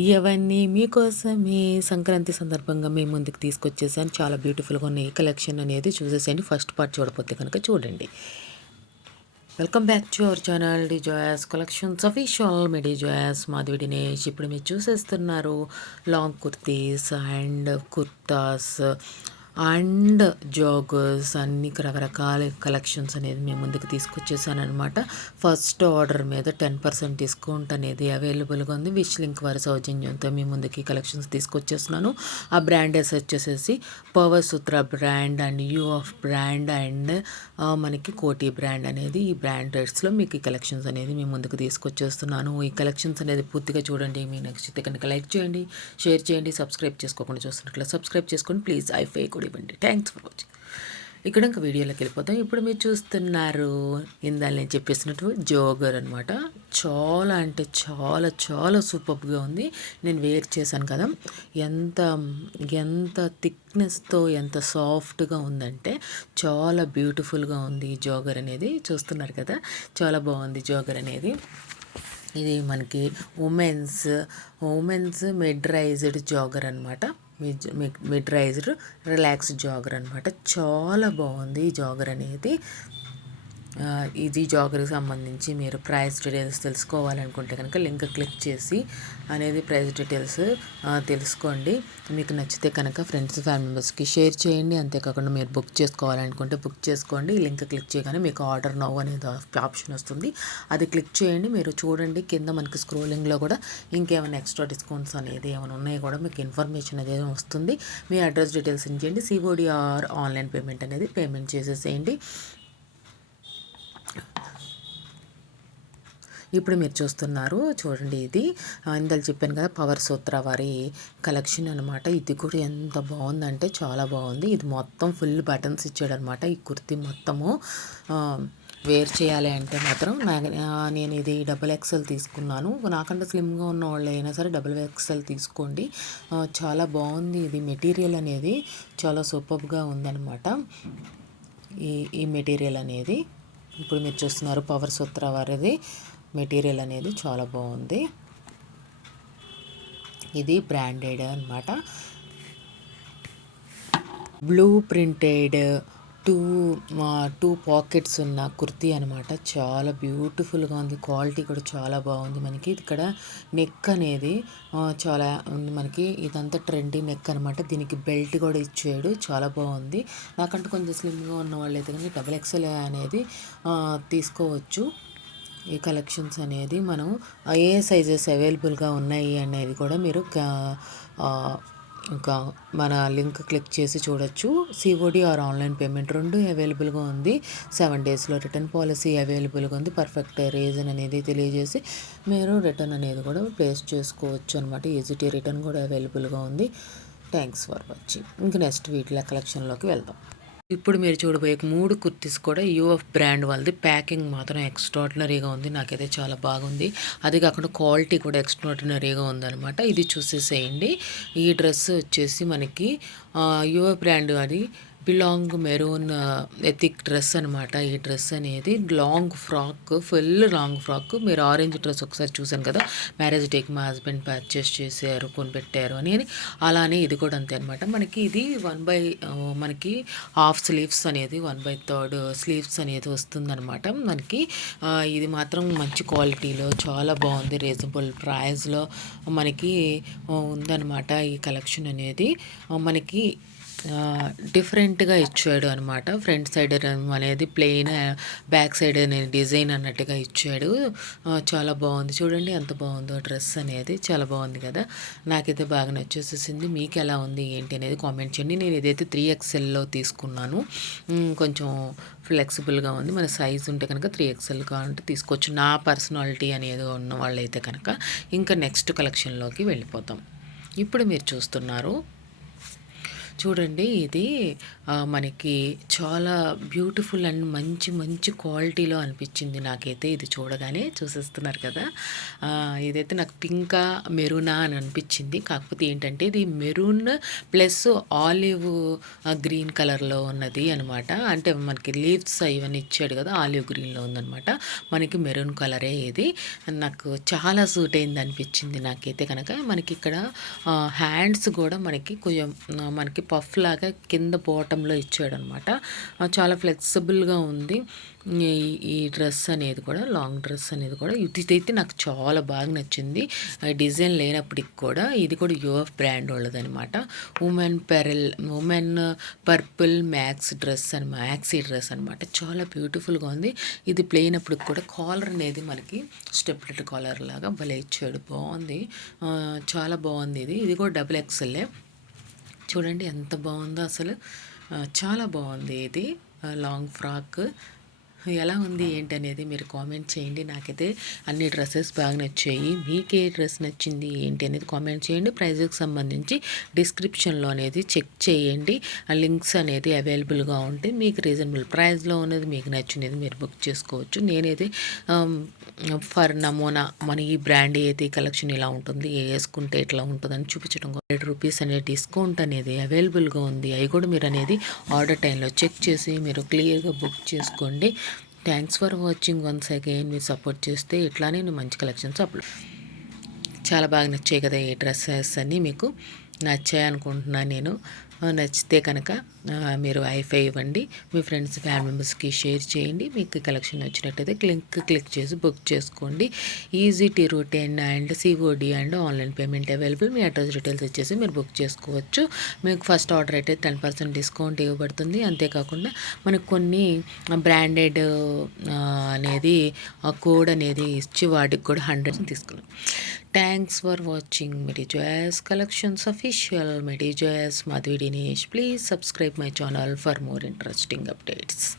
ఇవన్నీ మీకోసమే సంక్రాంతి సందర్భంగా మీ ముందుకు తీసుకొచ్చేసాను. చాలా బ్యూటిఫుల్గా ఉన్న ఈ కలెక్షన్ అనేది చూసేసేయండి. ఫస్ట్ పార్ట్ చూడకపోతే కనుక చూడండి. Welcome back to our channel D Joyas collections official మిడి జోయాస్ మాధవి దినేష్. ఇప్పుడు మీరు చూసేస్తున్నారు long kurtis and kurtas and joggers అన్ని రకరకాల కలెక్షన్స్ అనేది మేము ముందుకు తీసుకొచ్చేసాను అనమాట. ఫస్ట్ ఆర్డర్ మీద 10% డిస్కౌంట్ అనేది అవైలబుల్గా ఉంది. విష్ లింక్ వారి సౌజన్యంతో మీ ముందుకి కలెక్షన్స్ తీసుకొచ్చేస్తున్నాను. ఆ బ్రాండెస్ వచ్చేసేసి power Sutra brand and you of brand and మనకి కోటి బ్రాండ్ అనేది ఈ బ్రాండెడ్స్లో మీకు ఈ కలెక్షన్స్ అనేది మీ ముందుకు తీసుకొచ్చేస్తున్నాను. ఈ కలెక్షన్స్ అనేది పూర్తిగా చూడండి. మీ నచ్చితే కనుక లైక్ చేయండి, షేర్ చేయండి, సబ్స్క్రైబ్ చేసుకోకుండా చూస్తున్నట్లు సబ్స్క్రైబ్ చేసుకోండి ప్లీజ్. ఐఫై కూడా ఇవ్వండి. Thanks for watching. ఇక్కడ ఇంకా వీడియోలోకి వెళ్ళిపోతాం. ఇప్పుడు మీరు చూస్తున్నారు ఇందాక నేను చెప్పేసినట్టు జోగర్ అనమాట. చాలా అంటే చాలా చాలా సూపర్గా ఉంది. నేను వేర్ చేశాను కదా, ఎంత ఎంత థిక్నెస్తో ఎంత సాఫ్ట్గా ఉందంటే చాలా బ్యూటిఫుల్గా ఉంది ఈ జోగర్ అనేది. చూస్తున్నారు కదా, చాలా బాగుంది జోగర్ అనేది. ఇది మనకి ఉమెన్స్ మిడ్ రైజ్డ్ జాగర్ అనమాట. మిడ్ రైజ్డ్ రిలాక్స్ జాగర్ అనమాట. చాలా బాగుంది ఈ జాగర్ అనేది. ఇది జాగర్కి సంబంధించి మీరు ప్రైస్ డీటెయిల్స్ తెలుసుకోవాలనుకుంటే కనుక లింక్ క్లిక్ చేసి అనేది ప్రైస్ డీటెయిల్స్ తెలుసుకోండి. మీకు నచ్చితే కనుక ఫ్రెండ్స్ ఫ్యామిలీ మెంబర్స్కి షేర్ చేయండి. అంతేకాకుండా మీరు బుక్ చేసుకోవాలనుకుంటే బుక్ చేసుకోండి. లింక్ క్లిక్ చేయగానే మీకు ఆర్డర్ నౌ అనేది ఆప్షన్ వస్తుంది. అది క్లిక్ చేయండి. మీరు చూడండి కింద మనకి స్క్రోలింగ్లో కూడా ఇంకేమైనా ఎక్స్ట్రా డిస్కౌంట్స్ అనేది ఏమైనా ఉన్నాయో కూడా మీకు ఇన్ఫర్మేషన్ అనేది వస్తుంది. మీ అడ్రస్ డీటెయిల్స్ ఇచ్చేయండి. సిఓడి ఆర్ ఆన్లైన్ పేమెంట్ అనేది పేమెంట్ చేసేసేయండి. ఇప్పుడు మీరు చూస్తున్నారు చూడండి, ఇది ఇందాక చెప్పాను కదా పవర్ సూత్ర వారి కలెక్షన్ అనమాట. ఇది కూడా ఎంత బాగుందంటే చాలా బాగుంది. ఇది మొత్తం ఫుల్ బటన్స్ ఇచ్చాడనమాట. ఈ కుర్తీ మొత్తము వేర్ చేయాలి అంటే మాత్రం నేను ఇది XXL తీసుకున్నాను. నాకంటే స్లిమ్గా ఉన్న వాళ్ళు అయినా సరే XXL తీసుకోండి. చాలా బాగుంది. ఇది మెటీరియల్ అనేది చాలా సూపర్గా ఉందన్నమాట. ఈ మెటీరియల్ అనేది ఇప్పుడు మీరు చూస్తున్నారు పవర్ సూత్ర వారిది మెటీరియల్ అనేది చాలా బాగుంది. ఇది బ్రాండెడ్ అనమాట. బ్లూ ప్రింటెడ్ టూ పాకెట్స్ ఉన్న కుర్తీ అనమాట. చాలా బ్యూటిఫుల్గా ఉంది. క్వాలిటీ కూడా చాలా బాగుంది. మనకి ఇక్కడ నెక్ అనేది చాలా మనకి ఇదంతా ట్రెండీ నెక్ అనమాట. దీనికి బెల్ట్ కూడా ఇచ్చాడు. చాలా బాగుంది. నాకంటే కొంచెం స్లిమ్గా ఉన్న వాళ్ళు అయితే కానీ XXL అనేది తీసుకోవచ్చు. ఈ కలెక్షన్స్ అనేది మనం ఏ సైజెస్ అవైలబుల్గా ఉన్నాయి అనేది కూడా మీరు ఇంకా మన లింక్ క్లిక్ చేసి చూడొచ్చు. సిఓడి ఆర్ ఆన్లైన్ పేమెంట్ రెండు అవైలబుల్గా ఉంది. 7 డేస్లో రిటర్న్ పాలసీ అవైలబుల్గా ఉంది. పర్ఫెక్ట్ రీజన్ అనేది తెలియజేసి మీరు రిటర్న్ అనేది కూడా ప్లేస్ చేసుకోవచ్చు అనమాట. ఈజీటీ రిటర్న్ కూడా అవైలబుల్గా ఉంది. Thanks for watching. ఇంక నెక్స్ట్ వీటిలో కలెక్షన్లోకి వెళ్దాం. ఇప్పుడు మీరు చూడబోయే 3 కుర్తీస్ కూడా యూఎఫ్ బ్రాండ్ వాళ్ళది. ప్యాకింగ్ మాత్రం ఎక్స్ట్రాడినరీగా ఉంది. నాకైతే చాలా బాగుంది. అది కాకుండా క్వాలిటీ కూడా ఎక్స్ట్రాడినరీగా ఉందన్నమాట. ఇది చూసేసేయండి. ఈ డ్రెస్ వచ్చేసి మనకి యూఎఫ్ బ్రాండ్ అది బిలాంగ్ మెరూన్ ఎథిక్ డ్రెస్ అనమాట. ఈ డ్రెస్ అనేది long frock, full long frock. మీరు ఆరెంజ్ డ్రెస్ ఒకసారి చూసాను కదా, మ్యారేజ్ డేకి మా హస్బెండ్ పర్చేస్ చేశారు, కొనిపెట్టారు అని. అలానే ఇది కూడా అంతే అనమాట. మనకి ఇది మనకి హాఫ్ స్లీవ్స్ అనేది 1/3 స్లీవ్స్ అనేది వస్తుందన్నమాట. మనకి ఇది మాత్రం మంచి క్వాలిటీలో చాలా బాగుంది. రీజనబుల్ ప్రైస్లో మనకి ఉందన్నమాట. ఈ కలెక్షన్ అనేది మనకి డిఫరెంట్గా ఇచ్చాడు అనమాట. ఫ్రంట్ సైడ్ అనేది ప్లెయిన్, బ్యాక్ సైడ్ అనేది డిజైన్ అన్నట్టుగా ఇచ్చాడు. చాలా బాగుంది. చూడండి ఎంత బాగుందో డ్రెస్ అనేది. చాలా బాగుంది కదా, నాకైతే బాగా నచ్చేసేసింది. మీకు ఎలా ఉంది ఏంటి అనేది కామెంట్ చేయండి. నేను ఇదైతే 3XLలో తీసుకున్నాను. కొంచెం ఫ్లెక్సిబుల్గా ఉంది. మన సైజ్ ఉంటే కనుక 3XL కావాలంటే తీసుకోవచ్చు. నా పర్సనాలిటీ అనేది ఉన్న వాళ్ళైతే కనుక. ఇంకా నెక్స్ట్ కలెక్షన్లోకి వెళ్ళిపోతాం. ఇప్పుడు మీరు చూస్తున్నారు చూడండి ఇది మనకి చాలా బ్యూటిఫుల్ అండ్ మంచి మంచి క్వాలిటీలో అనిపించింది నాకైతే ఇది చూడగానే. చూసేస్తున్నారు కదా! ఇదైతే నాకు పింకా, మెరూనా అని అనిపించింది. కాకపోతే ఏంటంటే ఇది మెరూన్ ప్లస్ ఆలివ్ గ్రీన్ కలర్‌లో ఉన్నది అనమాట. అంటే మనకి లీవ్స్ ఇవన్నీ ఇచ్చాడు కదా! ఆలివ్ గ్రీన్‌లో ఉందనమాట. మనకి మెరూన్ కలరే ఇది. నాకు చాలా సూట్ అయింది అనిపించింది నాకైతే కనుక. మనకి ఇక్కడ హ్యాండ్స్ కూడా మనకి కొంచెం మనకి పఫ్ లాగా కింద బాటంలో ఇచ్చాడనమాట. చాలా ఫ్లెక్సిబుల్గా ఉంది ఈ ఈ డ్రెస్ అనేది కూడా, లాంగ్ డ్రెస్ అనేది కూడా. ఇదైతే నాకు చాలా బాగా నచ్చింది. డిజైన్ లేనప్పటికి కూడా ఇది కూడా యూఎఫ్ బ్రాండ్ వాళ్ళదనమాట. ఉమెన్ పర్పుల్ మ్యాక్సీ డ్రెస్ అనమాట. చాలా బ్యూటిఫుల్గా ఉంది. ఇది ప్లెయిన్ అప్పటికి కూడా కాలర్ అనేది మనకి స్టెప్లెట్ కాలర్ లాగా భలే ఇచ్చాడు. బాగుంది, చాలా బాగుంది. ఇది కూడా డబుల్ ఎక్స్ఎల్ఏ. చూడండి ఎంత బాగుందో అసలు. చాలా బాగుంది ఇది లాంగ్ ఫ్రాక్. ఎలా ఉంది ఏంటి అనేది మీరు కామెంట్ చేయండి. నాకైతే అన్ని డ్రెస్సెస్ బాగా నచ్చాయి. మీకు ఏ డ్రెస్ నచ్చింది ఏంటి అనేది కామెంట్ చేయండి. ప్రైజ్కి సంబంధించి డిస్క్రిప్షన్లో అనేది చెక్ చేయండి. ఆ లింక్స్ అనేది అవైలబుల్గా ఉంటే మీకు రీజనబుల్ ప్రైస్లో ఉన్నది మీకు నచ్చినది మీరు బుక్ చేసుకోవచ్చు. నేనైతే ఫర్ నమూనా మన ఈ బ్రాండ్ ఏది కలెక్షన్ ఇలా ఉంటుంది, వేసుకుంటే ఎట్లా ఉంటుందని చూపించడం. ₹100 అనేది డిస్కౌంట్ అనేది అవైలబుల్గా ఉంది. అవి కూడా మీరు అనేది ఆర్డర్ టైంలో చెక్ చేసి మీరు క్లియర్గా బుక్ చేసుకోండి. Thanks for watching once again. మీరు సపోర్ట్ చేస్తే ఇట్లానే నేను మంచి కలెక్షన్స్ అప్లోడ్. చాలా బాగా నచ్చాయి కదా ఈ డ్రెస్సెస్ అన్నీ, మీకు నచ్చాయి అనుకుంటున్నాను నేను. నచ్చితే కనుక మీరు ఐఫై ఇవ్వండి, మీ ఫ్రెండ్స్ ఫ్యామిలీ మెంబర్స్కి షేర్ చేయండి. మీకు కలెక్షన్ వచ్చినట్టయితే క్లిక్ చేసి బుక్ చేసుకోండి. Easy T10 and COD and online payment available. Me address details ఇచ్చేసి మీరు బుక్ చేసుకోవచ్చు. మీకు ఫస్ట్ ఆర్డర్ అయితే 10% డిస్కౌంట్ ఇవ్వబడుతుంది. అంతేకాకుండా మనకు కొన్ని బ్రాండెడ్ అనేది కోడ్ అనేది ఇచ్చి వాటికి కూడా 100 తీసుకున్నాం. Thanks for watching Mary Joys collections official. Mary Joys Madhvi Dinesh. Please subscribe my channel for more interesting updates.